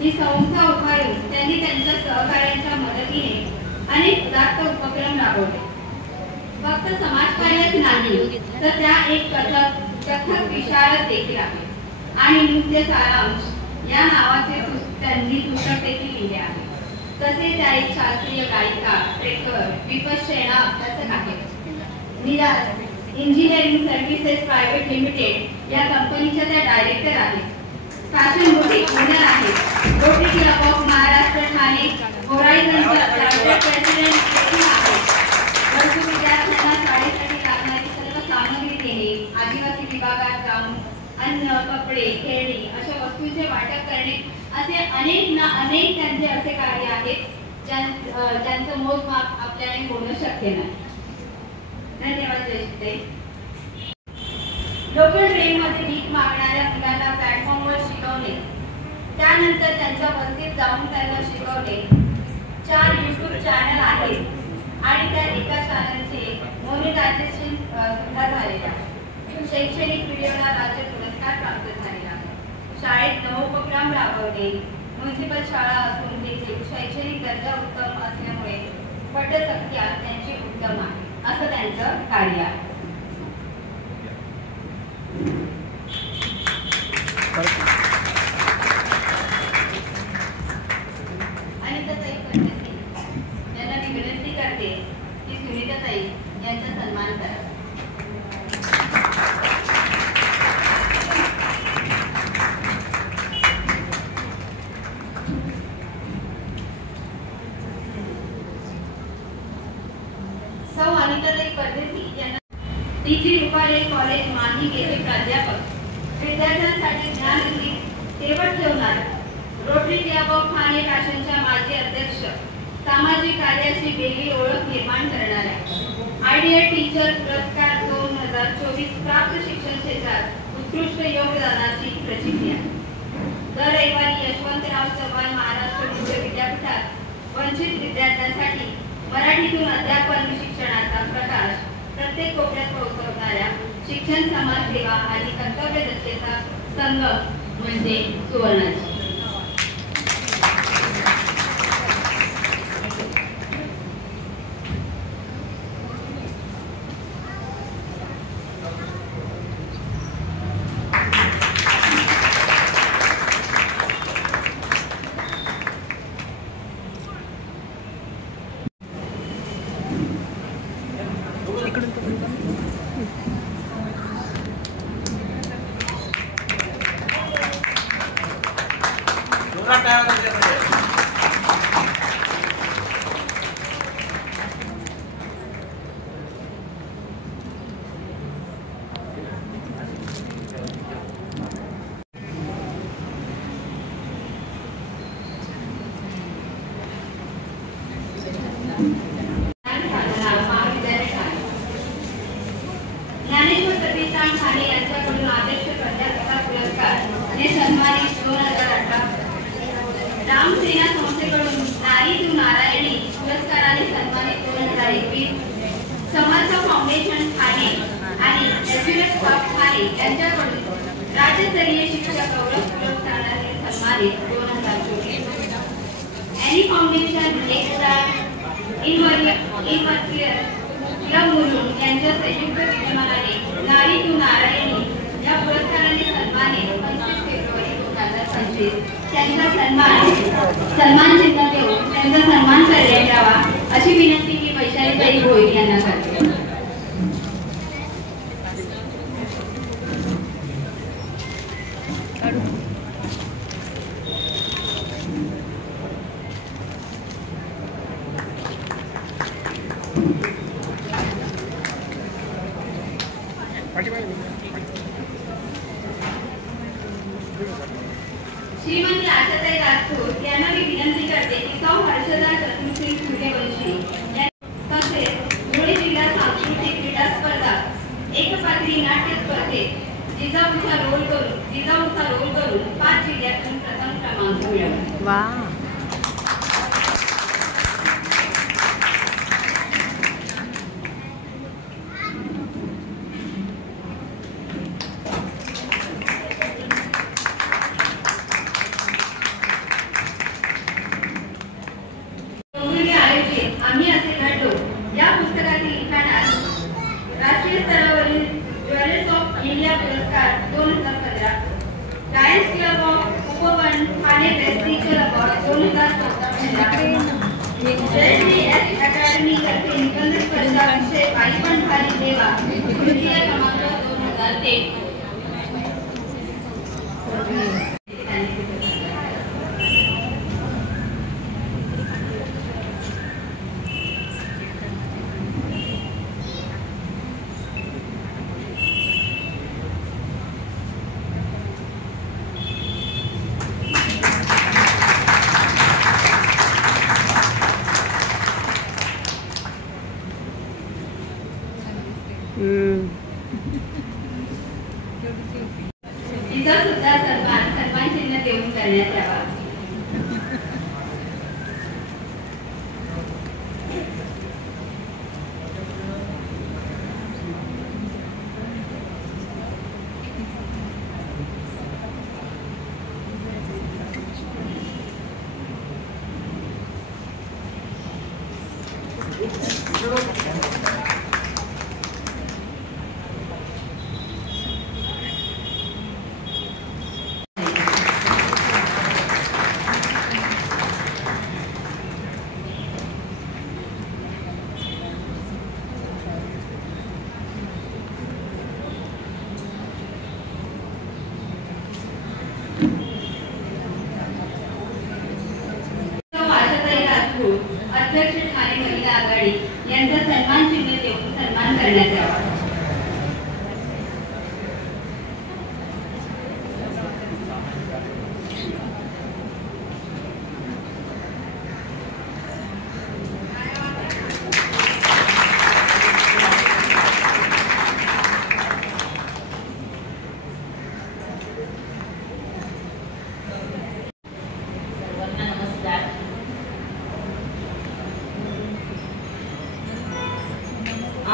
ही संस्था उभारून त्यांनी त्यांच्या सहकार्यांच्या मदतीने अनेक उदात्त उपक्रम राबवले. फक्त समाजकार्यच नाही तर त्या एक कथक विशारद देखील आहे आणि नृत्य सारांश या नावाचे त्यांनी पुस्तक देखील लिहिले आहे. तसेच त्या एक शास्त्रीय गायिका, ट्रेकर, विपश्यना अभ्यासक आहेत. Niraj engineering services private limited या कंपनीच्या त्या डायरेक्टर आहेत. फॅशन बुटीक ओनर आहेत. Rotary Club of Maharashtra Thane होरायझनच्या प्रायव्हेट प्रेसिडेंट देखील आहेत. गरजू विद्यार्थ्यांना शाळेसाठी लागणारी सर्व सामग्री देणे, आदिवासी विभागात जाऊन अन्न, कपडे, खेळणी अशा वस्तूंचे वाटप करणे असे अनेक त्यांचे असे कार्य आहेत ज्यांचं मोजमाप आपल्याला होणं शक्य नाही. धन्यवाद जयश्री. लोकल ट्रेनमध्ये भीक मागणाऱ्या मुलांना प्लॅटफॉर्मवर शिकवणे, त्यानंतर त्यांच्या वस्तीत जाऊन त्यांना शिकवणे. 4 YouTube चॅनल आहेत आणि त्या एका चॅनलचे मोनेटायझेशन सुद्धा झालेले आहे. शैक्षणिक व्हिडिओला राज्य पुरस्कार प्राप्त झालेला आहे. शाळेत नवोपक्रम राबवणे, म्युनिसिपल शाळा असून त्याचे शैक्षणिक दर्जा उत्तम असल्यामुळे पटसंख्या त्यांची उत्तम आहे असं त्यांचं कार्य आहे. आणि तसंही पद्धती त्यांना मी विनंती करते की सुनीताताई यांचा सन्मान करा. कॉलेज माही येथे प्राध्यापक, विद्यार्थ्यांसाठी ज्ञाननिधी तेवट ठेवणार. रोटरी क्लब ऑफ ठाणे फॅशनच्या माजी अध्यक्ष, सामाजिक कार्याची वेगळी ओळख निर्माण करणाऱ्या. आयडिया टीचर पुरस्कार 2024 प्राप्त शिक्षण क्षेत्रात उत्कृष्ट योगदानाची प्रतिक्रिया. दर रविवारी यशवंतराव चव्हाण महाराष्ट्र मुक्त विद्यापीठात वंचित विद्यार्थ्यांसाठी मराठीतून अध्यापन शिक्षणाचा प्रकाश प्रत्येक कोपऱ्यात पोहोचवणाऱ्या शिक्षण, समाजसेवा आणि कर्तव्यदक्षतेचा संगम म्हणजे सुवर्णाची. राज्यस्तरीय शिक्षक गौरव पुरस्काराने सन्मानित 2024. एनी फाउंडेशन क्लब मुलुंड यांच्या संयुक्त विद्यमानाने नारी तू नारायणी या पुरस्काराने सन्मानित 25 फेब्रुवारी 2025 त्यांचा सन्मान चिन्ह देऊन त्यांचा सन्मान करण्यात यावा अशी विनंती मी वैशालीताई भोईर यांना करते. श्रीमती आशाताई राजपूत यांना मी विनंती करते की सौ हर्षदा चतुर्सिंग सूर्यवंशी तसेच धुळे जिल्हा सांस्कृतिक क्रीडा स्पर्धा एकपात्री नाट्य स्पर्धेत जिजाऊचा रोल करून 5 जिल्ह्यातून प्रथम क्रमांक मिळवला. खाली देवा तृतीय क्रमांक 2023 तिचा सुद्धा सन्मान चिन्ह देऊन करण्यात यावा। अध्यक्ष ठाणे महिला आघाडी यांचा सन्मान चिन्ह देऊन सन्मान करण्यात यावा।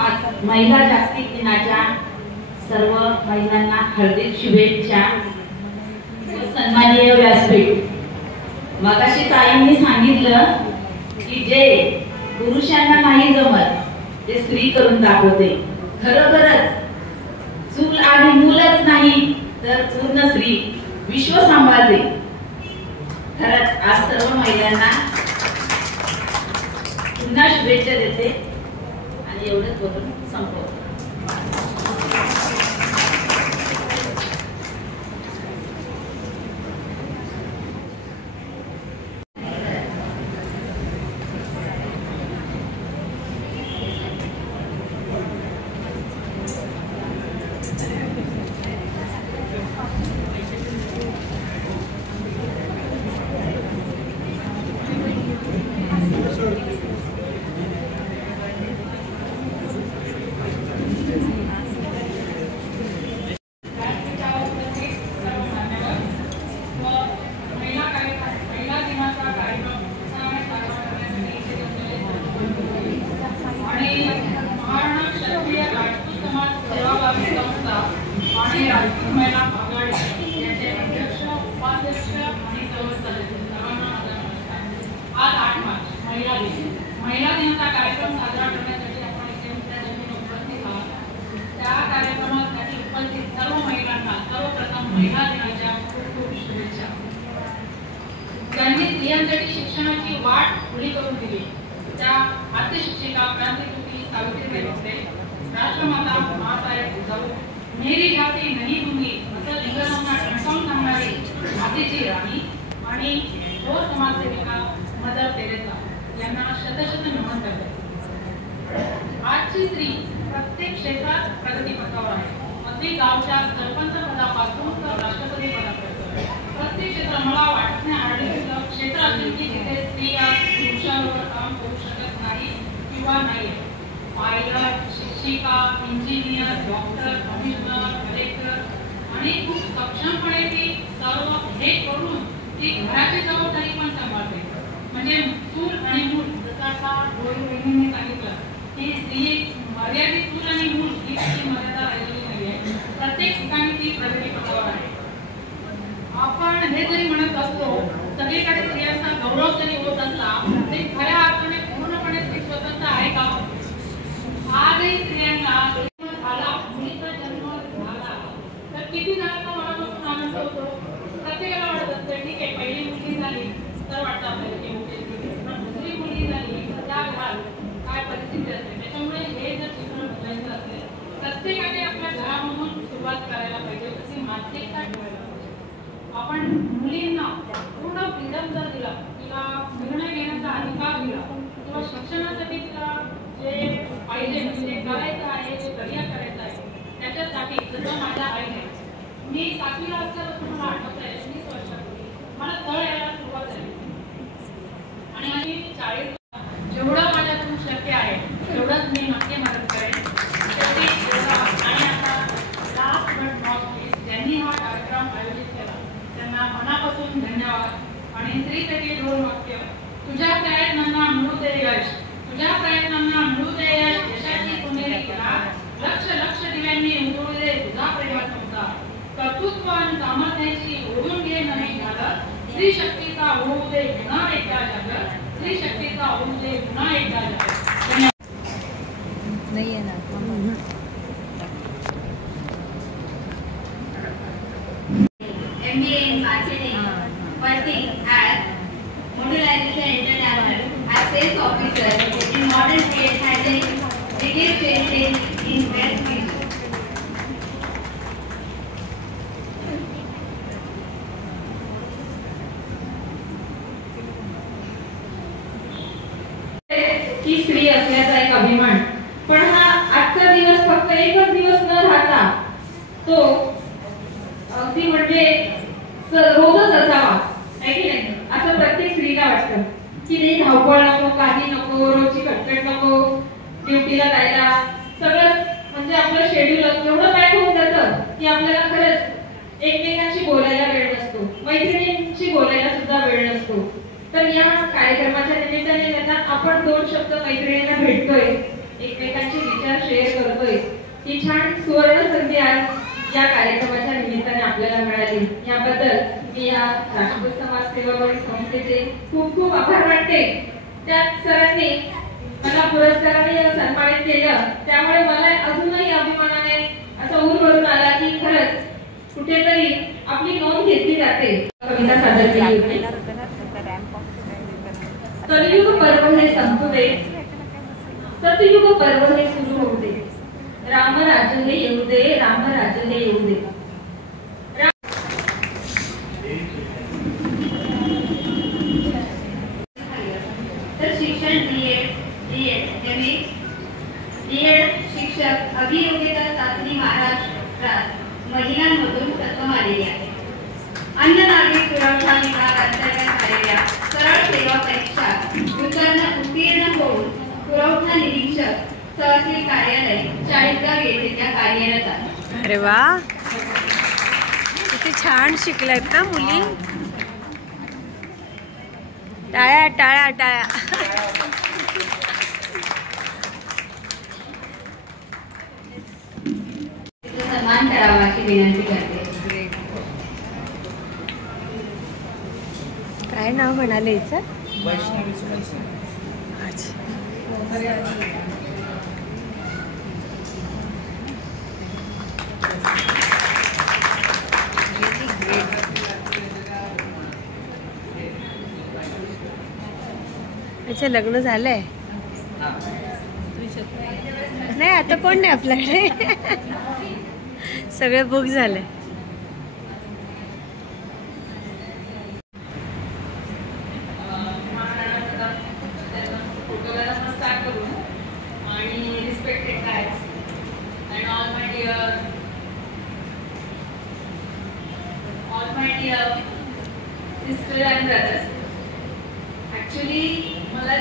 आज महिला जागतिक दिनाच्या सर्व महिलांना हार्दिक शुभेच्छा। सन्माननीय व्यासपीठ, मगाशी ताईंनी सांगितलं की जे पुरुषांना नाही जमत ते स्त्री करून दाखवते। खरोखरच चूल आणि मूलच नाही तर पूर्ण स्त्री विश्व सांभाळते। खरंच आज सर्व महिलांना पुन्हा शुभेच्छा देते आणि एवढंच बोलून संपवतो। आज 8 मार्च महिला दिनाचा कार्यक्रम साजरा करण्यासाठी आपण इथे उपस्थित आहोत। त्या कार्यक्रमासाठी उपस्थित सर्व महिलांना सर्वप्रथम महिला दिनाच्या खूप खूप शुभेच्छा। त्यांनी स्त्रियांसाठी शिक्षणाची वाट खुली करून दिली त्या आद्य शिक्षिका क्रांतिज्योती सावित्रीबाई फुले, राष्ट्रमाता मातासाहेब जिजाऊ, मेरी जाती नहीं दूंगी असं लिंगसंघात ठणकावून सांगणारी मातेची राणी आणि थोर समाजसेविका मदर तेरेसा यांना शतशत नमन करते। आजची स्त्री प्रत्येक क्षेत्रात प्रगतीपथावर आहे। अगदी गावच्या सरपंच पदापासून तर राष्ट्रपती पदापर्यंत प्रत्येक क्षेत्र मला वाटत नाही आढळलेलं क्षेत्र असेल की जिथे स्त्रिया पुरुषांवर काम करू शकत नाही किंवा नाही। पायलट, शिक्षिका, इंजिनियर, डॉक्टर, कमिशनर, कलेक्टर आणि खूप सक्षमपणे ती सर्व हे करून ती घराची जबाबदारी पण सांभाळते। म्हणजे चूल आणि मूल जसं आता डोळी बहिणींनी सांगितलं की स्त्री मर्यादित चूल आणि मूल ही त्याची मर्यादा राहिलेली नाहीये। प्रत्येक ठिकाणी ती प्रगतीपथावर आहे। आपण हे जरी म्हणत असतो सगळीकडे स्त्रियांचा गौरव जरी होत असला तरी खऱ्या अर्थाने पूर्णपणे स्त्री स्वतंत्र आहे का? आजही स्त्रियांना झाला मुलीचा जन्म झाला तर किती जणांना मनापासून आनंद होतो? प्रत्येकाला वाटत असतं ठीक आहे पहिली मुलगी झाली तर वाटतं आपल्याला की दुसरी मुलगी झाली तर त्या घरात काय परिस्थिती असते। त्याच्यामुळे हे जर चित्र बदलायचं करण्यासाठी जसं माझ्या आईने, मी 7वीला असल्यापासून मला आठवत आहे 20 वर्षापूर्वी मला तळ यायला सुरुवात झाली आणि आम्ही 40 जेवढं माझ्याकडून शक्य आहे तेवढंच मी नक्की मदत करेन. शेवटी आणि आता लास्ट बट नॉट लीस्ट ज्यांनी हा कार्यक्रम आयोजित केला त्यांना मनापासून धन्यवाद. आणि श्रीसाठी 2 वाक्य. तुझ्या प्रयत्नांना मिळू दे यश, तुझ्या प्रयत्नांना मिळू दे यश, यशाची सोनेरी किनार लक्ष लक्ष दिव्यांनी उजळू दे तुझा प्रेमाचा संसार, कर्तृत्व आणि सामर्थ्याची ओढून घे नवीन झालं, स्त्री शक्तीचा होऊ दे पुन्हा एकदा जागर, स्त्री शक्तीचा होऊ दे पुन्हा एकदा जागर. नाही आहे ना. MBA in Marketing, working as Modularization International as sales officer in modern trade, handling retail sales in West Region. की स्त्री असल्याचा एक अभिमान, पण हा आजचा दिवस फक्त एकच दिवस न राहता तो अगदी म्हणजे रोजच असावा, आहे की नाही, असं प्रत्येक स्त्रीला वाटतं की नाही धावपळ नको, काही नको, रोजची कटकट नको, ड्युटीला जायला, सगळं म्हणजे आपलं शेड्यूल एवढं पॅक होऊन जातं की आपल्याला खरंच एकमेकांशी बोलायला वेळ नसतो, मैत्रिणींशी बोलायला सुद्धा वेळ नसतो. तर या कार्यक्रमाच्या निमित्ताने त्यांना आपण 2 शब्द मैत्रिणींना भेटतोय, एकमेकांचे विचार शेअर करतोय, ही छान सुवर्ण संधी आज या कार्यक्रमाच्या निमित्ताने आपल्याला मिळाली. याबद्दल मी या राष्ट्रपती समाज सेवा संस्थेचे खूप खूप आभार मानते. त्या सरांनी मला पुरस्काराने सन्मानित केलं, त्यामुळे मला अजूनही अभिमानाने असा ऊर भरून आला की खरंच कुठेतरी आपली नोंद घेतली जाते. कविता सादर केली होती. कलियुग पर्व हे संपू दे, सतयुग पर्व हे सुरू होऊ दे, राम राज्य हे येऊ दे, राम राज्य हे येऊ दे. तर शिक्षण MA, B.Ed शिक्षक अभियोग्यता चाचणी महाराष्ट्रात महिलांमधून प्रथम आलेली आहे. अन्न नागरिक पुरवठा विभागांतर्गत झालेल्या सरळ सेवा परीक्षा उत्तीर्ण होऊन पुरवठा निरीक्षक तहसील कार्यालय चाळीसगाव येथे त्या कार्यरत आहेत. अरे वा, किती छान शिकल्यात ना मुली. टाळ्या टाळ्या टाळ्या. सन्मान करावा अशी विनंती करते. काय नाव म्हणाले हिचं? अच्छा, लग्न झालंय? नाही, आता कोण नाही आपल्याकडे. सगळे बुक झाले. Sister and brothers. Actually, मला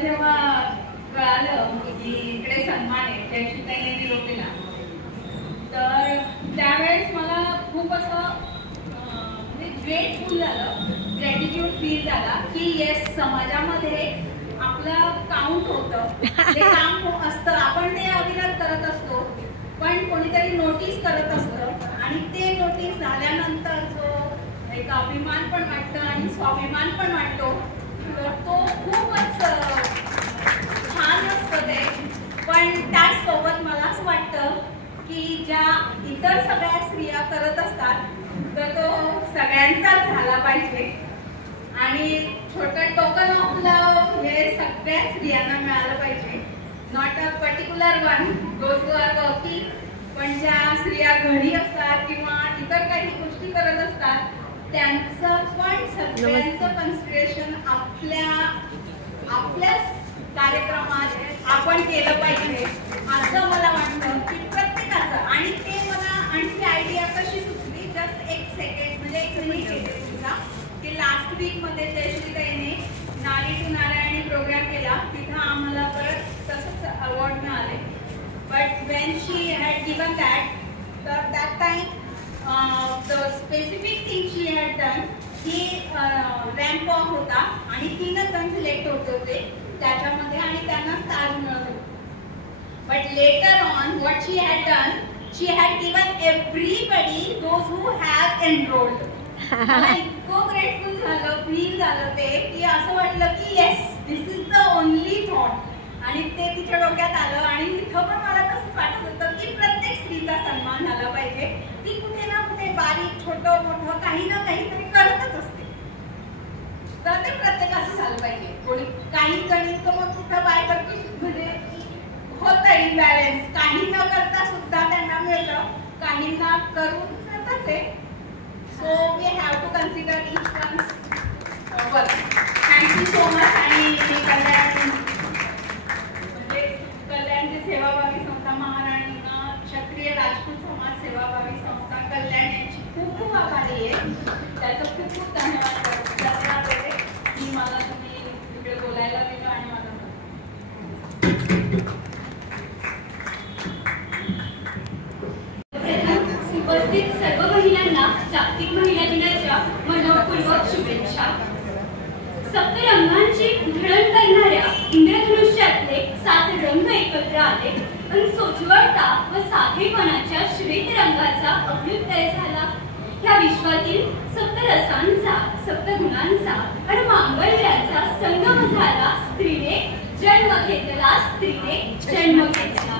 जेव्हा कळालं की इकडे सन्मान आहे त्याची त्यांनी निरोपीला, तर त्यावेळेस मला खूप असं ग्रेटफुल झालं, ग्रॅटिट्यूड फील झाला की येस, समाजामध्ये आपलं काउंट होतं, ते काम असतं, आपण ते अविरत करत असतो, पण कोणीतरी नोटीस करत असतं आणि ते नोटीस झाल्यानंतर जो एक अभिमान पण वाटतं आणि स्वाभिमान पण वाटतो, तर तो खूपच छान असतं ते. पण त्याचसोबत मला असं वाटतं की ज्या इतर सगळ्या स्त्रिया करत असतात तर तो सगळ्यांचाच झाला पाहिजे आणि छोटं टोकन ऑफ लव हे सगळ्या स्त्रियांना मिळालं पाहिजे. Not a particular one, those who are working, पण ज्या स्त्रिया घरी असतात किंवा इतर काही गोष्टी करत असतात त्यांचं पण सगळ्यांचं कन्सिडरेशन आपल्या कार्यक्रमात आपण केलं पाहिजे असं मला वाटतं की प्रत्येकाचं. आणि ते मला आणखी आयडिया कशी सुचली, जस्ट एक सेकंड म्हणजे एक मिनिट येते तुझा, की लास्ट वीकमध्ये जयश्रीताईने नारी टू नारायणी प्रोग्राम केला, तिथं आम्हाला परत तसंच अवॉर्ड मिळाले. But when she had given that, तर that time the specific thing she had done की रॅम्प वॉक होता आणि 3च जण सिलेक्ट होते त्याच्यामध्ये आणि त्यांना स्टार मिळत होते. But later on what she had done, she had given everybody those who have enrolled. मला इतकं ग्रेटफुल झालं, फील झालं ते की असं वाटलं की yes this is the only thought. आणि ते तिच्या डोक्यात आलं आणि तिथं पण मला तसंच वाटत होतं की प्रत्येक स्त्रीचा सन्मान झाला पाहिजे. ती कुठे ना कुठे बारीक छोटं मोठं काही ना काहीतरी करतच असते, तर ते प्रत्येकाचं झालं पाहिजे. थोडी काही जणींचं मग कुठं बाय करते म्हणजे होतं इम्बॅलन्स, काही न करता सुद्धा त्यांना मिळतं, काहींना करून मिळतच आहे. So we have to consider each one's work. Thank you so much. आणि कल्याणची सेवाभावी संस्था, महाराणींना क्षत्रिय राजपूत समाज सेवाभावी संस्था कल्याण यांची खूप खूप आभारी आहे. त्याचं खूप खूप धन्यवाद देते की मला तुम्ही तिकडे बोलायला दिलं आणि मला उपस्थित सर्व महिलांना जागतिक महिला दिनाच्या मनपूर्वक शुभेच्छा. सप्तरंगांची उधळण करणाऱ्या इंद्रधनुष्यातले 7 रंग एकत्र आले आणि सोज्वळता व साधेपणाच्या श्वेत रंगाचा अभ्युदय झाला. या विश्वातील सप्तरसांचा, सप्तगुणांचा आणि मांगल्यांचा संगम झाला. स्त्रीने जन्म घेतला, स्त्रीने जन्म घेतला.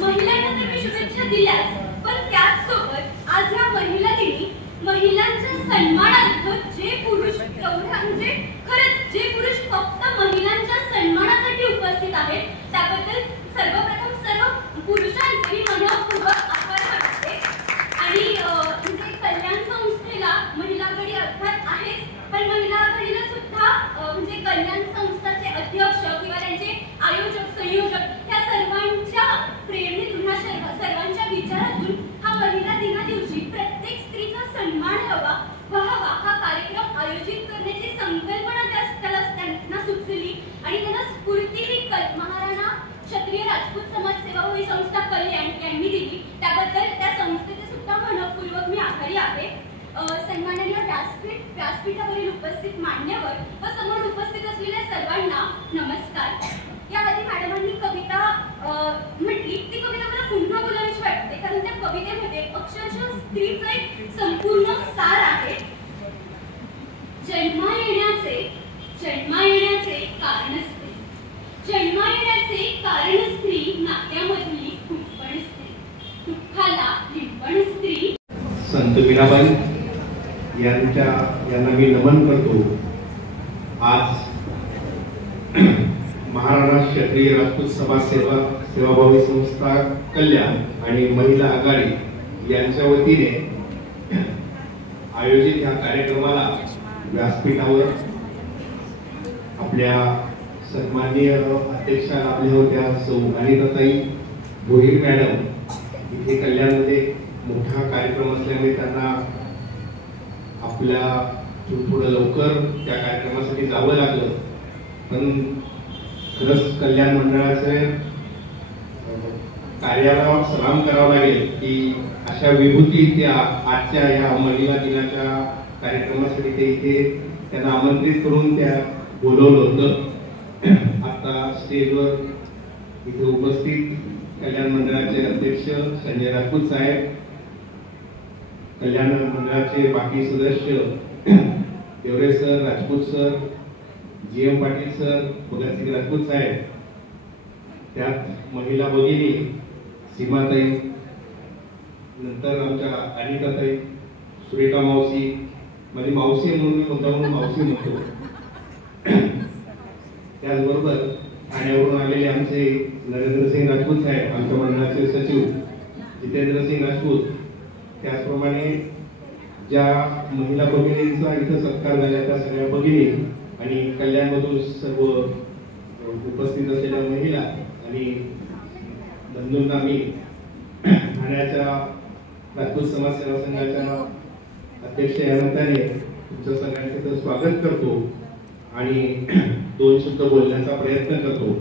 महिलांना तर मी शुभेच्छा दिल्याच, पण त्याचसोबत आज या महिला दिनी महिलांच्या सन्मानार्थ जे पुरुष म्हणजे खरंच जे पुरुष फक्त महिलांच्या सन्मानासाठी उपस्थित आहेत त्याबद्दल सर्वप्रथम सर्व पुरुषांचे मी मनपूर्वक आभार मानते. आणि म्हणजे कल्याण संस्थेला महिला आघाडी अर्थात आहेच, पण महिला आघाडीला सुद्धा म्हणजे कल्याण संस्थाचे अध्यक्ष किंवा त्यांचे आयोजक संयोजक या सर्वांच्या प्रेरणेतून सर्वांच्या विचारातून हा महिला दिना दिवशी प्रत्येक स्त्रीचा सन्मान व्हावा हा कार्यक्रम आयोजित करण्याची संकल्पना त्यांना सुचली आणि त्यांना स्फूर्ती ही महाराणा क्षत्रिय राजपूत समाज सेवाभावी संस्था कल्याण यांनी दिली. त्याबद्दल त्या संस्थेचे सुद्धा मनपूर्वक मी आभारी आहे. सन्माननीय व्यासपीठावरील उपस्थित मान्यवर व समोर उपस्थित असलेल्या सर्वांना नमस्कार. याआधी मॅडमांनी कविता म्हटली, ती कविता मला पुन्हा बोलावीशी वाटते कारण त्या कवितेमध्ये अक्षरशः स्त्रीचं एक संपूर्ण सार आहे. जन्मा येण्याचे कारण स्त्री, जन्मा येण्याचे कारण स्त्री, नाट्यामधली कुंपण स्त्री, दुःखाला लिंपण स्त्री. संत मीराबाई यांना मी नमन करतो. आज महाराणा क्षत्रिय राजपूत समाज सेवाभावी संस्था कल्याण आणि महिला आघाडी यांच्या वतीने आयोजित या कार्यक्रमाला व्यासपीठावर आपल्या सन्माननीय अध्यक्षा लाभल्या होत्या सौ अनिताताई भोईर मॅडम. इथे कल्याणमध्ये मोठा कार्यक्रम असल्यामुळे त्यांना आपल्या थोडं लवकर त्या कार्यक्रमासाठी जावं लागलं, पण खरंच कल्याण मंडळाचे कार्याला सलाम करावा लागेल की अशा विभूती त्या आजच्या या महिला दिनाच्या कार्यक्रमासाठी ते इथे त्यांना आमंत्रित करून त्या बोलवलं होतं. आता स्टेजवर इथे उपस्थित कल्याण मंडळाचे अध्यक्ष संजय राजपूत साहेब, कल्याण मंडळाचे बाकी सदस्य Devare sir, Rajput sir, GM Patil sir, Bhagatsingh Rajput साहेब, त्यात महिला भगिनी सीमाताई, नंतर आमच्या अनिताताई, सुरेखा मावशी, माझी मावशी म्हणून मी मुद्दामून मावशी म्हणतो. त्याचबरोबर ठाण्यावरून आलेले आमचे नरेंद्रसिंग राजपूत साहेब, आमच्या मंडळाचे सचिव जितेंद्रसिंग राजपूत, त्याचप्रमाणे ज्या महिला भगिनींचा इथं सत्कार झाला त्या सगळ्या भगिनी आणि कल्याणमधून सर्व उपस्थित असलेल्या महिला आणि बंधूंना मी ठाण्याच्या राजपूत समाज सेवा संघाच्या अध्यक्ष या नात्याने तुमचं सगळ्यांचं स्वागत करतो आणि 2 शब्द बोलण्याचा प्रयत्न करतो.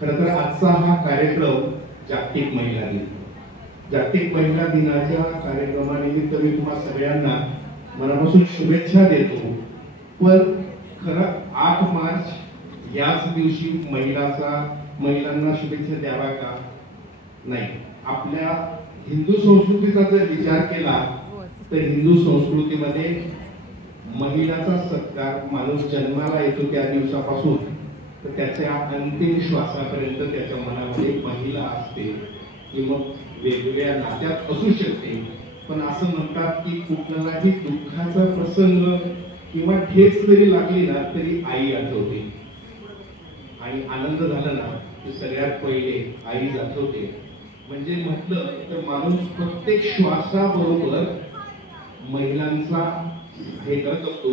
खरं तर आजचा हा कार्यक्रम जागतिक महिला दिन. जागतिक महिला दिनाच्या कार्यक्रमानिमित्त मी तुम्हा सगळ्यांना मनापासून शुभेच्छा देतो. पण खरं 8 मार्च याच दिवशी महिलांना शुभेच्छा द्यावा का? नाही. आपल्या हिंदू संस्कृतीचा जर विचार केला तर हिंदू संस्कृतीमध्ये महिलाचा सत्कार माणूस जन्माला येतो त्या दिवसापासून तर त्याच्या अंतिम श्वासापर्यंत त्याच्या मनामध्ये महिला असते. की मग वेगवेगळ्या नात्यात असू शकते, पण असं म्हणतात की कुठलाही दुःखाचा प्रसंग किंवा ठेच जरी लागली ना तरी आई आठवते आणि आनंद झाला ना की सगळ्यात पहिले आई आठवते. म्हणजे म्हटलं तर माणूस प्रत्येक श्वासाबरोबर महिलांचा हे करत असतो.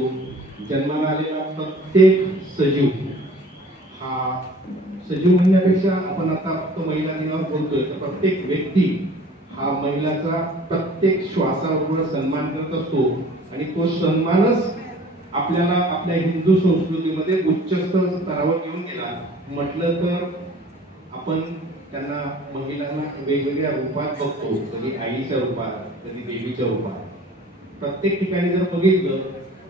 जन्माला आलेला प्रत्येक सजीव हा सजीव म्हणण्यापेक्षा आपण आता फक्त महिला दिनावर बोलतोय तर प्रत्येक व्यक्ती हा महिलाचा प्रत्येक श्वासाबरोबर सन्मान करत असतो आणि तो सन्मानच आपल्याला आपल्या हिंदू संस्कृतीमध्ये उच्च स्तरावर घेऊन गेला. म्हटलं तर आपण त्यांना महिलांना वेगवेगळ्या रूपात बघतो. कधी आईच्या रूपात, कधी देवीच्या रूपात. प्रत्येक ठिकाणी जर बघितलं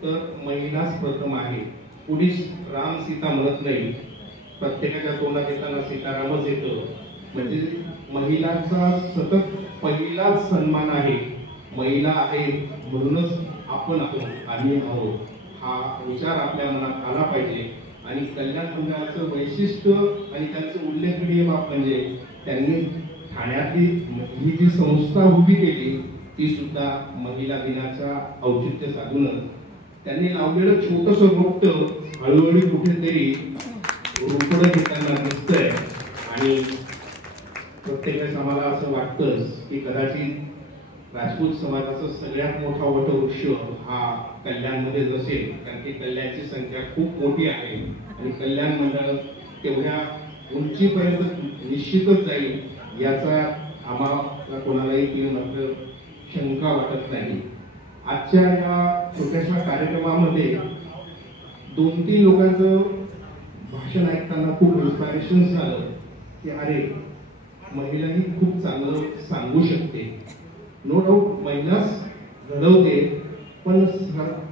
तर महिलाच प्रथम आहे. कुणीच राम सीता म्हणत नाही. प्रत्येकाच्या तोंडात येताना सीतारामच येतं. म्हणजे महिलांचा सतत पहिलाच सन्मान आहे. महिला आहे म्हणूनच आपण आहोत, आम्ही आहोत हा विचार आपल्या मनात आला पाहिजे. आणि कल्याण मंडळाचं वैशिष्ट्य आणि त्यांचं उल्लेखनीय बाब म्हणजे त्यांनी ठाण्यातली ही जी संस्था उभी केली ती सुद्धा महिला दिनाच्या औचित्य साधूनच. त्यांनी लावलेलं छोटंसं रोपटं हळूहळू कुठेतरी रोपडं घेताना दिसतंय आणि प्रत्येक वेळेस आम्हाला असं वाटतंच की कदाचित राजपूत समाजाचा सगळ्यात मोठा वटवृक्ष हा कल्याणमध्येच असेल. कारण की कल्याणची संख्या खूप मोठी आहे आणि कल्याण मंडळ तेवढ्या उंचीपर्यंत निश्चितच जाईल याचा आम्हाला कोणालाही मात्र शंका वाटत नाही. आजच्या या छोट्याशा कार्यक्रमामध्ये 2-3 लोकांचं भाषण ऐकताना खूप इन्स्पायरेशन झालं की अरे महिला ही खूप चांगलं सांगू शकते. नो डाऊट महिलाच घडवते पण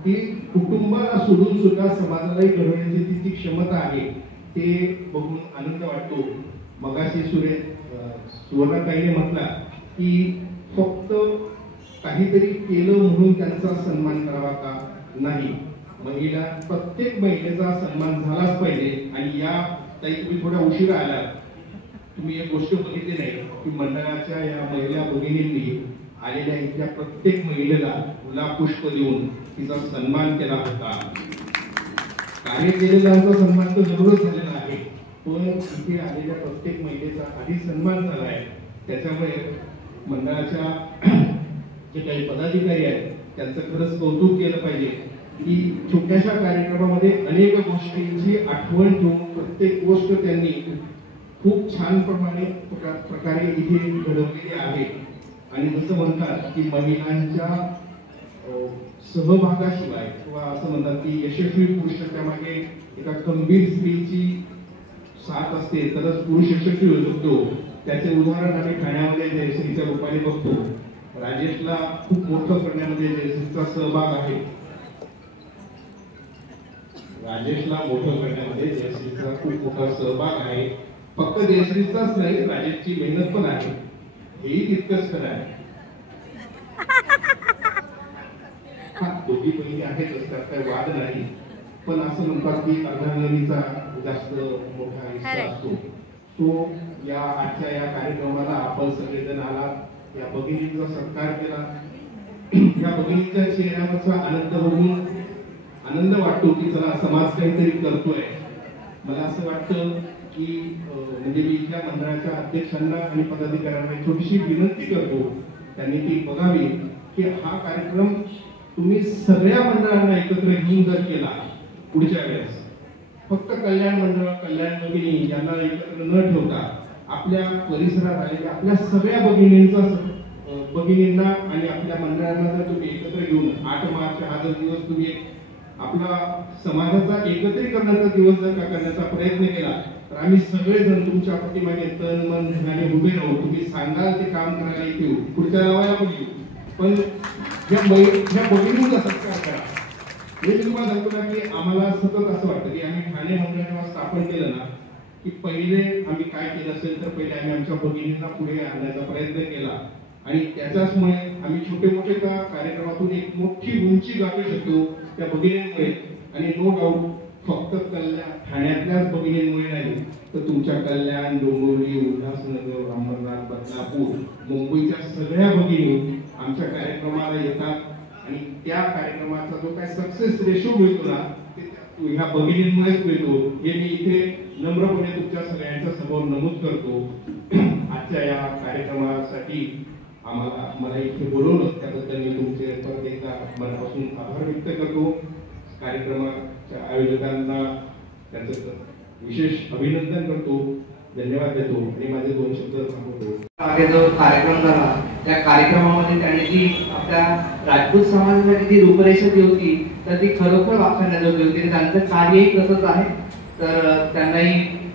ती कुटुंबाला सोडून सुद्धा समाजालाही घडवण्याची तिची क्षमता आहे ते बघून आनंद वाटतो. मगाशी सुवर्णाताईने म्हटला की फक्त काहीतरी केलं म्हणून त्यांचा सन्मान करावा का? नाही. प्रत्येक महिलेचा सन्मान झालाच पाहिजे. आणि या ताई तुम्ही थोड्या उशिरा आलात. तुम्ही एक गोष्ट बघितली नाही की मंडळाच्या या महिला भगिनींनी आलेल्या इथल्या प्रत्येक महिलेला गुलाब पुष्प देऊन तिचा सन्मान केला होता. कार्य केलेल्यांचा सन्मान तर जरूरच झालेला आहे पण इथे आलेल्या प्रत्येक महिलेचा आधी सन्मान झाला आहे. त्याच्यामुळे मंडळाच्या जे काही पदाधिकारी आहेत त्यांचं खरंच कौतुक केलं पाहिजे की छोट्याशा कार्यक्रमामध्ये अनेक गोष्टींची आठवण ठेवून प्रत्येक गोष्ट त्यांनी खूप छान प्रकारे इथे घडवलेली आहे. आणि जसं म्हणतात की महिलांच्या सहभागाशिवाय किंवा असं म्हणतात की यशस्वी पुरुषाच्या मागे एका खंबीर स्त्रीची साथ असते तरच पुरुष यशस्वी होऊ शकतो. त्याचे उदाहरण आम्ही ठाण्यामध्ये जयश्रीच्या रूपाने बघतो. राजेशला खूप मोठं करण्यामध्ये जयश्रीचा सहभाग आहे. राजेशला मोठं करण्यामध्ये जयश्रीचा खूप मोठा सहभाग आहे. फक्त जयश्रीचाच नाही राजेशची मेहनत पण आहे हेही तितकंच खरं आहे. दोघी बहिणी आहेतच त्यात काही वाद नाही पण असं म्हणतात की अर्धांगिनीचा जास्त मोठा हिस्सा असतो. तो या आजच्या या कार्यक्रमाला आपण सगळेजण आलात. या भगिनींचा सत्कार केला. या भगिनींच्या चेहऱ्यावरचा आनंद बघून आनंद वाटतो की चला समाज काहीतरी करतोय. मला असं वाटतं की म्हणजे मी इथल्या मंडळाच्या अध्यक्षांना आणि पदाधिकाऱ्यांना छोटीशी विनंती करतो त्यांनी ती बघावी की हा कार्यक्रम तुम्ही सगळ्या मंडळांना एकत्र घेऊन जर केला पुढच्या वेळेस, फक्त कल्याण मंडळ, कल्याण भगिनी यांना एकत्र न ठेवता आपल्या परिसरात आलेल्या आपल्या सगळ्या भगिनींना आणि आपल्या मंडळांना जर तुम्ही एकत्र घेऊन 8 मार्च हा जर दिवस तुम्ही आपला समाजाचा एकत्रीकरणाचा दिवस जर का करण्याचा प्रयत्न केला तर आम्ही सगळेजण तुमच्या पाठीमागे तन मन धनाने उभे राहू. तुम्ही सांगाल ते काम करायला येऊ, पुढच्या लावायला पण येऊ, पण ह्या भगिनींचा सत्कार करा. मी तुम्हाला सांगतो ना की आम्हाला सतत असं वाटतं की आम्ही ठाणे मंडळ जेव्हा स्थापन केलं ना की पहिले आम्ही काय केलं असेल तर पहिले आम्ही आमच्या भगिनींना पुढे आणण्याचा प्रयत्न केला आणि त्याच्याचमुळे आम्ही छोटे मोठे त्या कार्यक्रमातून एक मोठी उंची गाठू शकतो त्या भगिनींमुळे. आणि नो डाऊट फक्त कल्याण ठाण्यातल्याच भगिनींमुळे नाही तर तुमच्या कल्याण, डोंबिवली, उल्हासनगर, अंबरनाथ, बदलापूर, मुंबईच्या सगळ्या भगिनी आमच्या कार्यक्रमाला येतात आणि त्या कार्यक्रमाचा जो काय सक्सेस रेशो मिळतो ना ते ह्या भगिनींमुळेच मिळतो. हे मी इथे नम्रपणे तुमच्या सगळ्यांच्या समोर नमूद करतो. आजच्या या कार्यक्रमासाठी मला इथे बोलवलं त्याबद्दल मी तुमचे परत एकदा मनापासून आभार व्यक्त करतो. कार्यक्रमाच्या आयोजकांना त्यांचं विशेष अभिनंदन करतो, धन्यवाद देतो आणि माझे 2 शब्द सांगतो. मागे जो कार्यक्रम झाला त्या कार्यक्रमामध्ये त्यांनी जी आपल्या राजपूत समाजासाठी जी रूपरेषा जी होती तर ती खरोखर वाखाणण्याजोगी होती. त्यांचं कार्यही तसंच आहे. तर त्यांनाही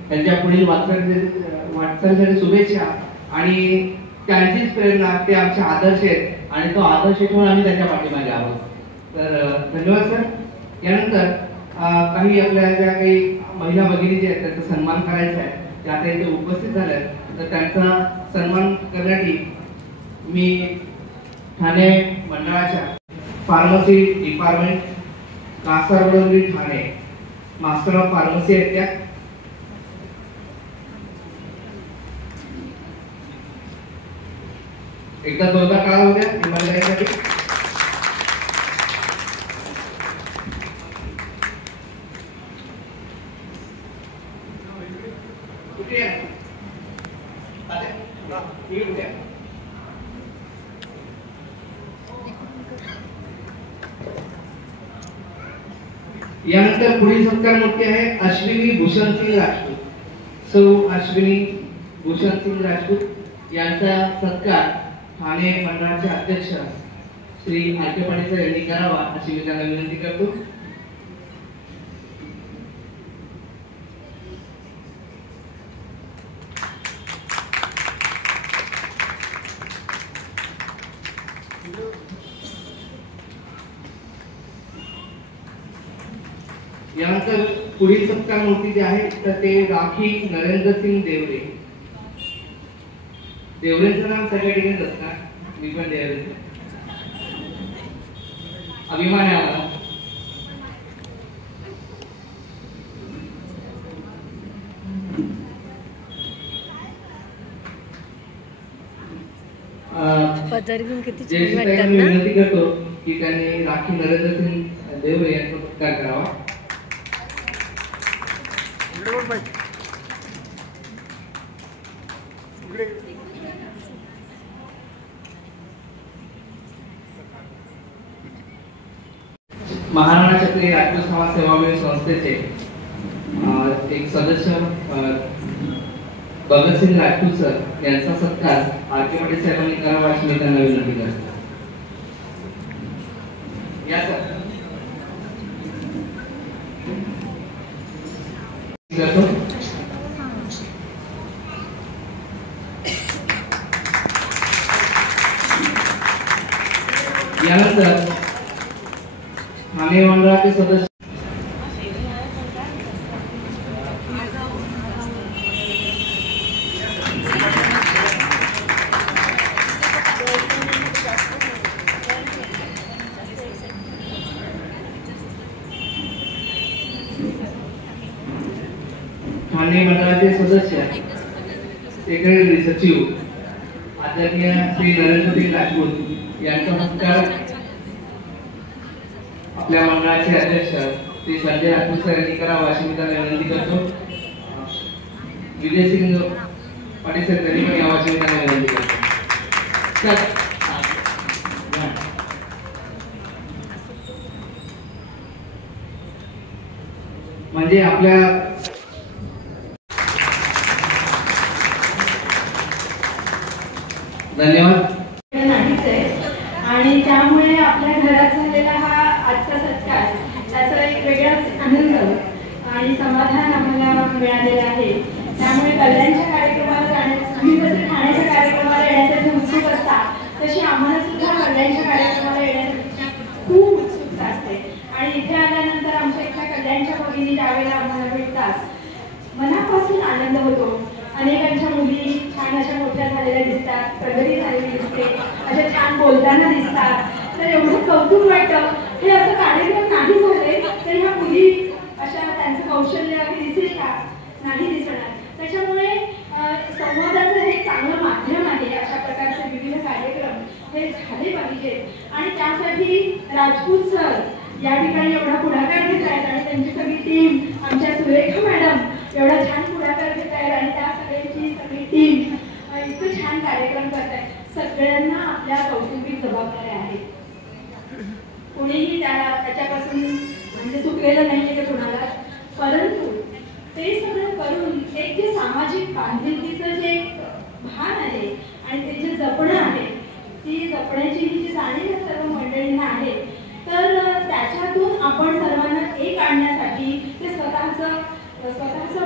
त्यांच्या पुढील वाटचालीसाठी शुभेच्छा आणि त्यांचीच प्रेरणा ते आमचे आदर्श आहेत आणि तो आदर्श ठेवून आम्ही त्यांच्या पाठीमागे आहोत. तर धन्यवाद सर. यानंतर काही आपल्या ज्या काही महिला भगिनी ज्या आहेत त्यांचा सन्मान करायचा आहे त्या आता इथे उपस्थित झाल्या आहेत. तर त्यांचा सन्मान करण्यासाठी मी ठाणे मंडळाच्या pharmacy department Kasarvadoli Thane master of pharmacy आहेत त्या एकदा जोरदार काळा होत्या हिमालयासाठी. यानंतर पुढील सत्कार मूर्ती आहे अश्विनी भूषणसिंग राजपूत. सौ अश्विनी भूषणसिंग राजपूत यांचा सत्कार ठाणे मंडळाचे अध्यक्ष श्री आर.के. पाटील सर यांनी करावा अशी मी त्यांना विनंती करतो. यानंतर पुढील सत्कार मूर्ती जे आहे तर ते राखी नरेंद्र सिंग देवरे. देवरेंचं नाम सगळ्या ठिकाणी असणार, मी पण देवरे अभिमान आहे आम्हाला. पदर घेऊन किती छान ज्येष्ठ वाटतात ताईंना ना. विनंती करतो की त्यांनी राखी नरेंद्र सिंग देवरे यांचा सत्कार करावा. महाराणा छत्री राजपूत समाज सेवाभावी संस्थेचे एक सदस्य भगतसिंग राजपूत सर यांचा सत्कार आर.के. पाटील साहेबांनी करावा अशी मी त्यांना विनंती करतो. या सर यानंतर ठाणे मंडळाचे सदस्य ठाणे मंडळाचे सदस्य सेक्रेटरी सचिव आदरणीय श्री नरेंद्र सिंग राजपूत यांचा सत्कार आपल्या मंडळाचे अध्यक्ष श्री संजय राजपूत सर यांनी करावा अशी मी त्यांना विनंती करतो. विजय सिंग पाटील सर यांनी पण यावं अशी मी त्यांना विनंती करतो. म्हणजे आपल्या धन्यवाद. नाहीच आहे आणि त्यामुळे आपल्या घरात झालेला हा आजचा सत्कार त्याचा एक वेगळाच आनंद आणि समाधान आम्हाला मिळालेलं आहे. त्यामुळे कल्याणच्या कार्यक्रमाला जाण्यास तुम्ही जसे ठाण्याच्या कार्यक्रमाला येण्यासाठी उत्सुक असता तशी आम्हाला सुद्धा कल्याणच्या कार्यक्रमाला येण्यासाठी खूप उत्सुकता असते आणि इथे आल्यानंतर आमच्या इथल्या कल्याणच्या भगिनी ज्यावेळेला आम्हाला भेटतात मनापासून आनंद होतो. अनेकांच्या मुली छान अशा मोठ्या झालेल्या दिसतात, प्रगती झालेली दिसते, अशा छान बोलताना दिसतात. तर एवढं कौतुक वाटतं. हे असं कार्यक्रम नाही झाले तर ह्या मुली अशा त्यांचं कौशल्य दिसेल का? नाही दिसणार. त्याच्यामुळे संवादाचं हे चांगलं माध्यम आहे. अशा प्रकारचे विविध कार्यक्रम हे झाले पाहिजेत आणि त्यासाठी राजपूत सर या ठिकाणी एवढा पुढाकार घेत आहेत आणि त्यांची सगळी टीम आमच्या सुरेखा मॅडम एवढा छान पुढाकार घेत आहेत आणि त्या सगळी टीम इतकं छान कार्यक्रम करत आहेत. सगळ्यांना आपल्या कौटुंबिक जबाबदाऱ्या आहेत. कोणीही त्याच्यापासून म्हणजे चुकलेलं नाही आहे कोणाला, परंतु ते सगळं करून एक जे सामाजिक बांधिलकीचं जे भान आहे आणि ते जे जपणं आहे ती जपण्याची ही जी जाणीव सर्व मंडळींना आहे तर त्याच्यातून आपण सर्वांना एक आणण्यासाठी ते स्वतःचा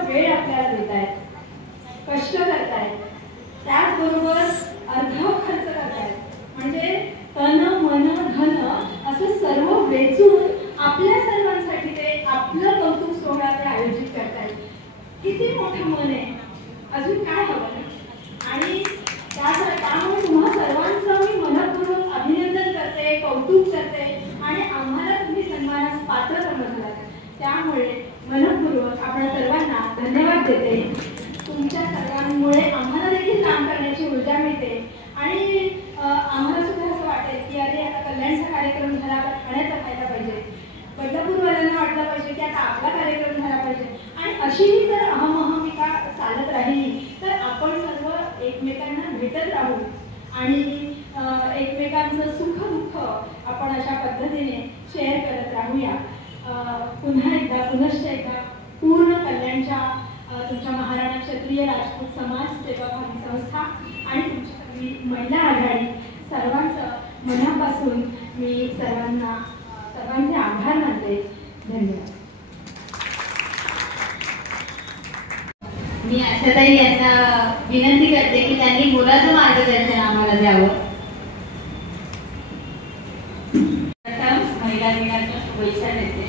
वेळ आपल्याला देत आहेत, कष्ट करतायत, त्याचबरोबर अर्ध खर्च करतायत. म्हणजे तन मन धन असं सर्व वेचून आपल्या सर्वांसाठी ते आपलं कौतुक सोहळा ते आयोजित करतायत. किती मोठं मन आहे, अजून काय हवं? आणि त्यामुळे तुम्हा सर्वांचं मी मनपूर्वक अभिनंदन करते, कौतुक करते आणि आम्हाला तुम्ही सन्मानास पात्र समजलात त्यामुळे मनपूर्वक आपण सर्वांना धन्यवाद देते. तुमच्या सर्वांमुळे आम्हाला देखील काम करण्याची ऊर्जा मिळते आणि आम्हाला सुद्धा असं वाटेल की अरे आता कल्याणचा कार्यक्रम झाला, आता ठाण्याचा व्हायला पाहिजे, बदलापूरवाल्यांना वाटलं पाहिजे की आता आपला कार्यक्रम झाला पाहिजे. आणि अशीही जर अहमहमिका चालत राहिली तर आपण सर्व एकमेकांना भेटत राहू आणि एकमेकांचं सुख दुःख आपण अशा पद्धतीने शेअर करत राहूया. पुनश्च एकदा पूर्ण कल्याणच्या तुमच्या महाराणा क्षत्रिय राजपूत समाज सेवा भावी संस्था आणि तुमची सगळी महिला आघाडी सर्वांचं मनापासून मी सर्वांचे आभार मानते. धन्यवाद. मी आशाताई यांना विनंती करते की त्यांनी मुलाचं मार्गदर्शन आम्हाला द्यावं. महिला दिनाच्या शुभेच्छा देते.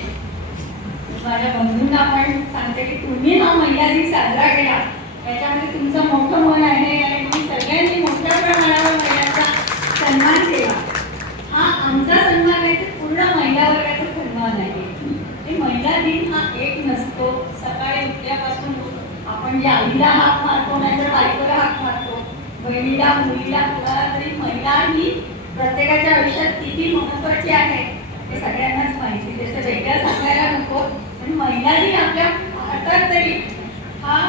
माझ्या बंधूंना पण सांगते की तुम्ही हा महिला दिन साजरा केला याच्यामध्ये तुमचं मोठं मन आहे आणि तुम्ही सगळ्यांनी मोठ्या प्रमाणावर महिलांचा सन्मान केला. हा आमचा सन्मान आहे तर पूर्ण महिला वर्गाचा सन्मान आहे. महिला दिन हा एक नसतो. सकाळी उठल्यापासून आपण जे आईला हाक मारतो नाहीतर बायकोला हाक मारतो, बहिणीला मुलीला कुणाला तरी महिला ही प्रत्येकाच्या आयुष्यात किती महत्वाची आहे हे सगळ्यांनाच माहिती. त्याचं वेगळं सांगायला नको. पण महिला दिन आपल्या भारतात तरी हा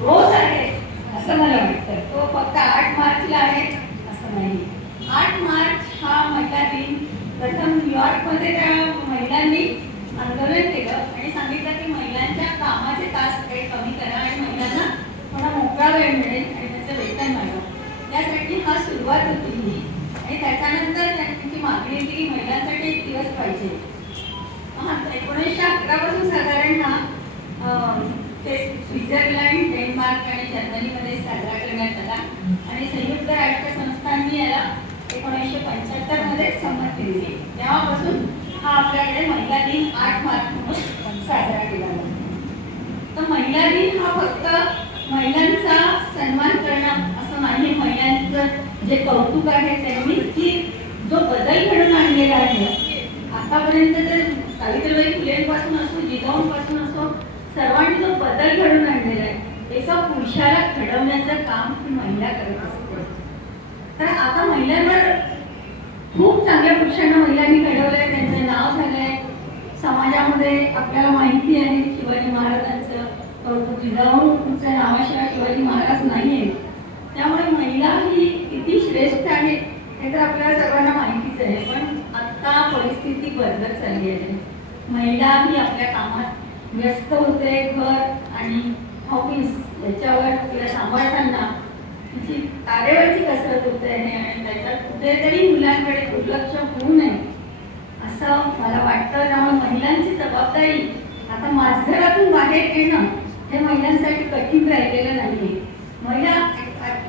रोज आहे असं मला वाटतं. तो फक्त 8 मार्चला आहे असं नाही. 8 मार्च हा महिला दिन प्रथम न्यूयॉर्कमध्ये त्या महिलांनी आंदोलन केलं आणि सांगितलं की महिलांच्या कामाचे तास काही कमी करा आणि महिलांना थोडा मोकळा वेळ मिळेल आणि त्याचं वेतन वाढवा. यासाठी हा सुरुवात होती ही. आणि त्याच्यानंतर त्यांची मागणी होती की महिलांसाठी एक दिवस पाहिजे. 1911 पासून साधारण हा ते स्वित्झर्लंड, डेन्मार्क आणि जर्मनीमध्ये साजरा करण्यात आला आणि संयुक्त राष्ट्र संस्थांनी याला 1975 मध्ये संमती दिली. तेव्हापासून हा आपल्याकडे महिला दिन 8 मार्च म्हणून साजरा केला जातो. तर महिला दिन हा फक्त महिलांचा सन्मान करणं असं नाही. महिलांचं जे कौतुक आहे त्यांनी जो बदल घडून आणलेला आहे आतापर्यंत जर सावित्रीबाई फुलेंपासून असो, जिजाऊंपासून असो, सर्वांनी जो बदल घडून आणलेला आहे एका पुरुषाला घडवण्याचं काम ही महिला करत असते. तर आता महिलांवर खूप चांगल्या पुरुषांना महिलांनी घडवलंय, त्यांचं नाव झालंय समाजामध्ये. आपल्याला माहिती आहे शिवाजी महाराजांचं कौतुक, जिजाऊंच्या नावाशिवाय शिवाजी महाराज नाहीये. त्यामुळे महिला ही किती श्रेष्ठ आहे हे तर आपल्याला सर्वांना माहितीच आहे. पण आता परिस्थिती बदलत चालली आहे. महिला ही आपल्या कामात व्यस्त होते घर आणि ऑफिस याच्यावर तिला सांभाळताना तिची तारेवरची कसरत होते आणि त्याच्यात कुठेतरी मुलांकडे दुर्लक्ष होऊ नये असं मला वाटतं. त्यामुळे महिलांची जबाबदारी आता माझघरातून बाहेर येणं हे महिलांसाठी कठीण राहिलेलं नाहीये. महिला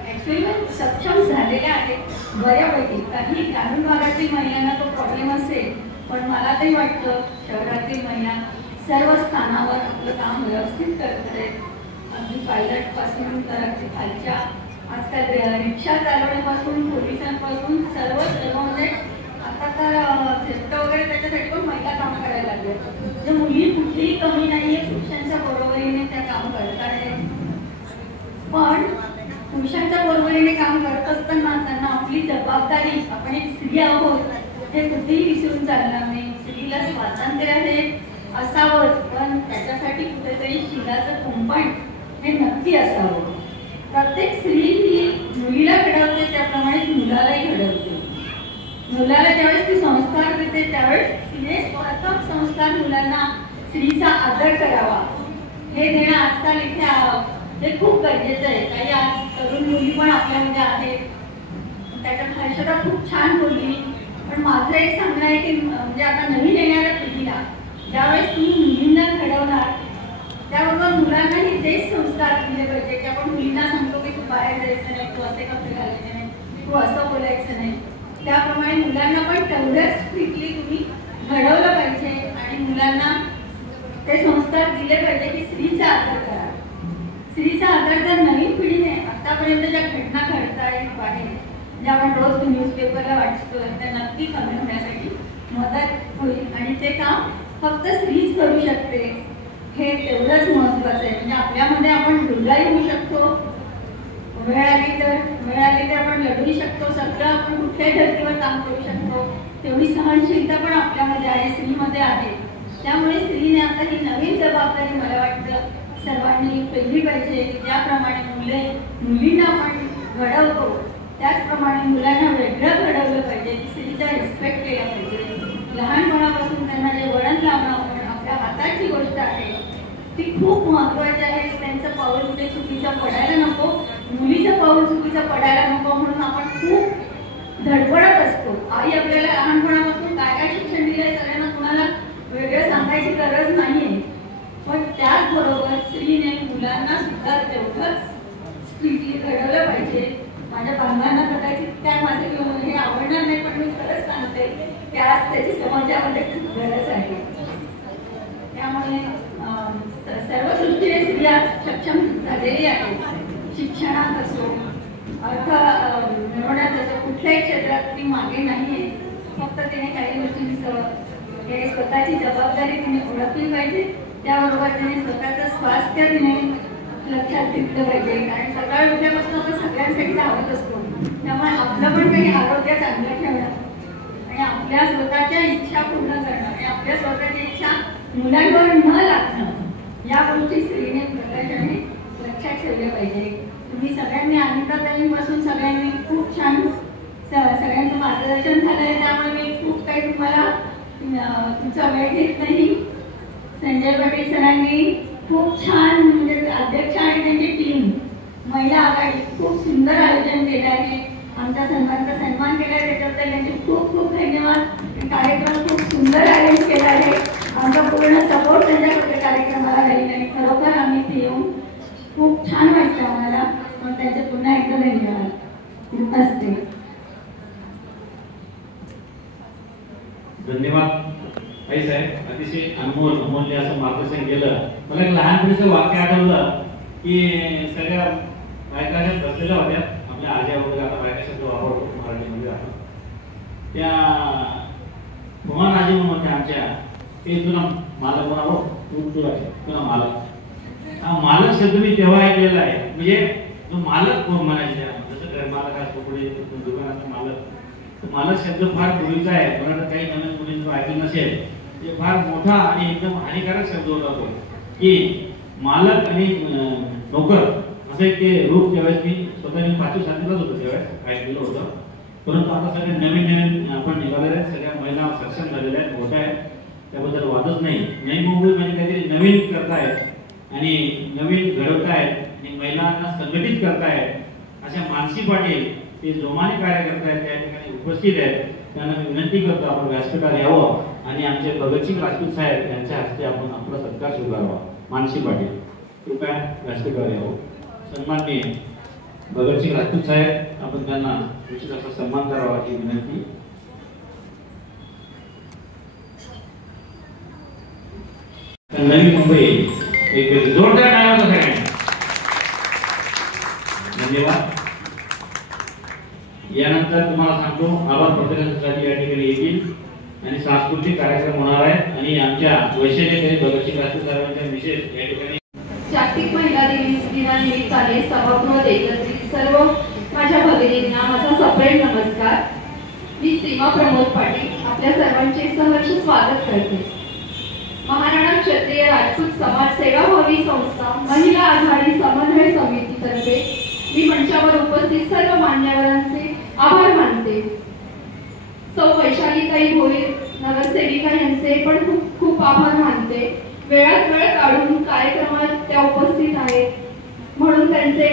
ऍक्च्युअली सक्षम झालेल्या आहेत बऱ्यापैकी. काही ग्रामीण भागातील महिलांना तो प्रॉब्लेम असेल, पण मला तरी वाटतं शहरातील महिला सर्व स्थानावर आपलं काम व्यवस्थित करत आहेत. अगदी पायलट पासून तर अगदी खालच्या आजकाल रिक्षा चालवण्यापासून पोलिसांपासून सर्व म्हणजे आता तर झेप्टो वगैरे त्याच्यासाठी पण महिला काम करायला लागले. म्हणजे मुली कुठेही कमी नाहीये, पुरुषांच्या बरोबरीने त्या काम करत आहेत. पण पुरुषांच्या बरोबरीने काम करत असताना त्यांना आपली जबाबदारी, आपण एक स्त्री आहोत हे कुठेही विसरून चालणार नाही. स्त्रीला स्वातंत्र्य हे असावंच, पण त्याच्यासाठी कुठेतरी शिलाचं कुंपण हे नक्की असावं. प्रत्येक स्त्री ही मुलीला घडवते त्याप्रमाणे मुलालाही घडवते. मुलाला ज्यावेळेस ती संस्कार देते त्यावेळेस तिने प्रथम संस्कार मुलांना स्त्रीचा आदर करावा हे देणं आजकाल इथे हे खूप गरजेचं आहे. काही आज तरुण मुली पण आपल्यामध्ये आहेत. त्याच्यात हर्षदा खूप छान बोलली, पण माझं एक सांगणं आहे की म्हणजे आता नवीन येणाऱ्या पिढीला ज्यावेळेस तुम्ही मुलींना घडवणार त्याबरोबर मुलांनाही तेच संस्कार दिले पाहिजे की आपण मुलींना सांगतो की तू बाहेर जायचं नाही, तू असे कपडे घालायचे नाही, तू असं बोलायचं नाही. त्याप्रमाणे मुलांना पण तेवढंच स्ट्रिक्टली तुम्ही घडवलं पाहिजे आणि मुलांना ते संस्कार दिले पाहिजे की स्त्रीचा आदर करा. स्त्रीचा आदर जर नवीन पिढीने आतापर्यंत ज्या घटना घडत आहेत बाहेर, ज्या आपण रोज न्यूजपेपरला वाचतोय, त्या नक्की कमी होण्यासाठी मदत होईल. आणि ते काम फक्त स्त्रीच करू शकते हे तेवढंच महत्वाचं आहे. म्हणजे आपल्यामध्ये आपण दुर्गाही होऊ शकतो, वेळ आली तर आपण लढवू शकतो. सगळं आपण कुठल्याही धर्तीवर काम करू शकतो. तेवढी सहनशीलता पण आपल्यामध्ये आहे, स्त्रीमध्ये आहे. त्यामुळे स्त्रीने आता ही नवीन जबाबदारी मला वाटतं सर्वांनी पेलली पाहिजे. ज्याप्रमाणे मुलींना आपण घडवतो त्याचप्रमाणे मुलांना वेगळं घडवलं पाहिजे. स्त्रीचा रिस्पेक्ट केला पाहिजे. लहानपणापासून त्यांना जे वळण लावणं आपल्या हाताची गोष्ट आहे ती खूप महत्वाची आहे. त्यांचं पाऊल कुठे चुकीचं पडायला नको, मुलीचं पाऊल चुकीचं पडायला नको म्हणून आपण खूप धडपडत असतो. आई आपल्याला लहानपणापासून काय काय शिक्षण दिलंय सगळ्यांना कुणाला वेगळं सांगायची गरज नाहीये. पण त्याचबरोबर स्त्रीने मुलांना सुद्धा तेवढंच स्त्रीने घडवलं पाहिजे. माझ्या बांधवांना कदाचित काय माझं हे आवडणार नाही, पण मी खरंच सांगते की आज त्याची समाजामध्ये खूप गरज आहे. त्यामुळे सर्व दृष्टीने स्त्री आज सक्षम झालेली आहे. शिक्षणात असो, अर्थ मिळवण्यात असो, कुठल्याही क्षेत्रात ती मागे नाहीये. फक्त तिने काही गोष्टींचं हे स्वतःची जबाबदारी तिने ओळखली पाहिजे. त्याबरोबर तिने स्वतःचं स्वास्थ्य तिने लक्षात घेतलं पाहिजे. कारण सकाळ उठल्यापासून आपण सगळ्यांसाठी धावत असतो. त्यामुळे आपलं पण काही आरोग्य चांगलं ठेवणं आणि आपल्या स्वतःच्या इच्छा पूर्ण करणं आणि आपल्या स्वतःच्या इच्छा मुलांवर न लागणं या गोष्टी स्त्रीने प्रकाशाने लक्षात ठेवल्या पाहिजे. तुम्ही सगळ्यांनी अनिताताईंपासून सगळ्यांनी खूप छान सगळ्यांचं मार्गदर्शन झालंय. त्यामुळे मी खूप काही तुम्हाला तुमचा वेळ घेत नाही. संजय पाटील सरांनी खूप छान म्हणजे अध्यक्ष आणि त्यांची टीम महिला आघाडी खूप सुंदर आयोजन केलं आहे. आमच्या सन्मानचा सन्मान केला आहे, त्याच्याबद्दल त्यांचे खूप खूप धन्यवाद. कार्यक्रम खूप सुंदर अरेंज केला आहे. आमचा पूर्ण सपोर्ट त्यांच्या कार्यक्रमाला राहील आणि खरोखर आम्ही इथे येऊन खूप छान वाटतं आम्हाला. मग त्यांचे पुन्हा एकदा धन्यवाद असते. धन्यवाद आई साहेब, अतिशय अमूल्य असं मार्गदर्शन केलं. मला एक लहानपणीचं वाक्य आठवलं की सगळ्या बायका बसलेल्या होत्या, आपल्या आज्या वगैरे, आता बायका शब्द वापरतो मराठीमध्ये आपण, त्या भुवन आजी म्हणून होत्या आमच्या, ते तुला मालक म्हणावं, तुला मालक. हा मालक शब्द मी तेव्हा ऐकलेला आहे. म्हणजे जो मालक कोण म्हणायचे, जसं घर मालक असतो, पुढे दुकानाचा मालक, मालक शब्द फार पूर्वीचा आहे. कोणाला काही नवीन मुलींचं ऐकलं नसेल, ते फार मोठा आणि एकदम हानिकारक शब्द होता तो, की मालक आणि नोकर असं एक ते रूप ज्यावेळेस मी स्वतः 5वी 7वीलाच होतो त्यावेळेस ऐकलेलं होतं. परंतु आता सगळे नवीन आपण निघालेले आहेत, सगळ्या महिला सक्षम झालेल्या आहेत, मोठ्या आहेत. त्याबद्दल वादच नाही. नवी मुंबई म्हणजे काहीतरी नवीन करतायत आणि नवीन घडवतायत आणि महिलांना संघटित करतायत. अशा मानसी पाटील ते जोमाने कार्य करतायत, त्या ठिकाणी उपस्थित आहेत. त्यांना मी विनंती करतो आपण व्यासपीठावर यावं आणि आमचे भगतसिंग राजपूत साहेब यांच्या हस्ते आपण आपला सत्कार स्वीकारावा. मानसी पाटील कृपया व्यासपीठावर यावं. सन्माननीय भगतसिंग राजपूत साहेब, आपण त्यांना उचित असा सन्मान करावा ही विनंती. नवी मुंबई एक जोरदार टाळ्या सगळ्यांना. धन्यवाद. यानंतर तुम्हाला सांगतो आभार प्रदर्शनासाठी या ठिकाणी येतील आणि सांस्कृतिक कार्यक्रम होणार आहेत आणि आमच्या वैशाली भगतसिंग राजपूत साहेबांच्या विशेष या ठिकाणी जागतिक महिला दिनानिमित्ताने सभागृहात एकत्रित सर्व माझ्या भगिनींना माझा सप्रेम नमस्कार. मी सीमा प्रमोद पाटील आपल्या सर्वांचे सहर्ष स्वागत करते. महाराणा क्षत्रिय राजपूत समाज सेवाभावी संस्था महिला आघाडी समन्वय समितीतर्फे मी मंचावर उपस्थित सर्व मान्यवरांचे आभार मानते. सौ वैशालीताई भोईर नगरसेविका यांचे पण खूप खूप आभार मानते. वेळात वेळ काढून कार्यक्रमात त्या उपस्थित आहेत म्हणून त्यांचे